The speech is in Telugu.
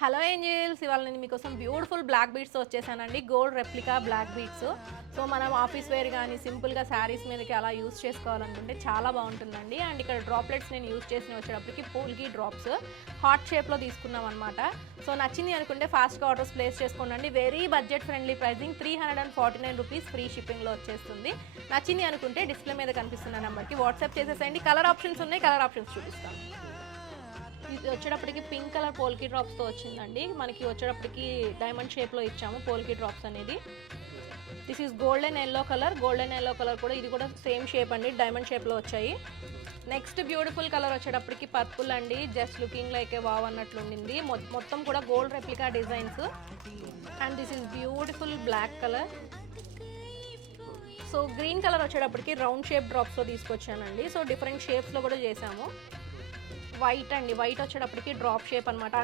హలో ఏంజల్స్, ఇవాళ నేను మీకోసం బ్యూటిఫుల్ బ్లాక్ బీడ్స్ వచ్చేసానండి. Gold replica black beads. So మనం ఆఫీస్ వేర్ కానీ సింపుల్గా శారీస్ మీదకి అలా యూస్ చేసుకోవాలనుకుంటే చాలా బాగుంటుందండి. అండ్ ఇక్కడ డ్రాప్లెట్స్ నేను యూస్ చేసిన వచ్చేటప్పటికి పోల్కి డ్రాప్స్ హార్ట్ షేప్లో తీసుకున్నాం అనమాట. సో నచ్చింది అనుకుంటే ఫాస్ట్గా ఆర్డర్స్ ప్లేస్ చేసుకోండి. Very budget friendly pricing, 349 rupees free షిప్పింగ్లో వచ్చేస్తుంది. నచ్చింది అనుకుంటే డిస్ప్లే మీద కనిపిస్తున్న నెంబర్కి వాట్సాప్ చేసేసేయండి. కలర్ ఆప్షన్స్ ఉన్నాయి, కలర్ ఆప్షన్స్ చూపిస్తాను. ఇది వచ్చేటప్పటికి పింక్ కలర్ పోల్కి డ్రాప్స్తో వచ్చిందండి. మనకి వచ్చేటప్పటికి డైమండ్ షేప్లో ఇచ్చాము పోల్కి డ్రాప్స్ అనేది. This is golden yellow colour. Golden yellow colour కూడా ఇది కూడా సేమ్ షేప్ అండి, డైమండ్ షేప్లో వచ్చాయి. నెక్స్ట్ బ్యూటిఫుల్ కలర్ వచ్చేటప్పటికి పర్పుల్ అండి. Just looking like a wow అన్నట్లు ఉండింది. మొత్తం కూడా gold replica designs. And this is beautiful black colour. So green colour వచ్చేటప్పటికి రౌండ్ షేప్ డ్రాప్స్తో తీసుకొచ్చానండి. సో డిఫరెంట్ షేప్స్లో కూడా చేసాము. వైట్ అండి, వైట్ వచ్చేటప్పటికి డ్రాప్ షేప్ అనమాట.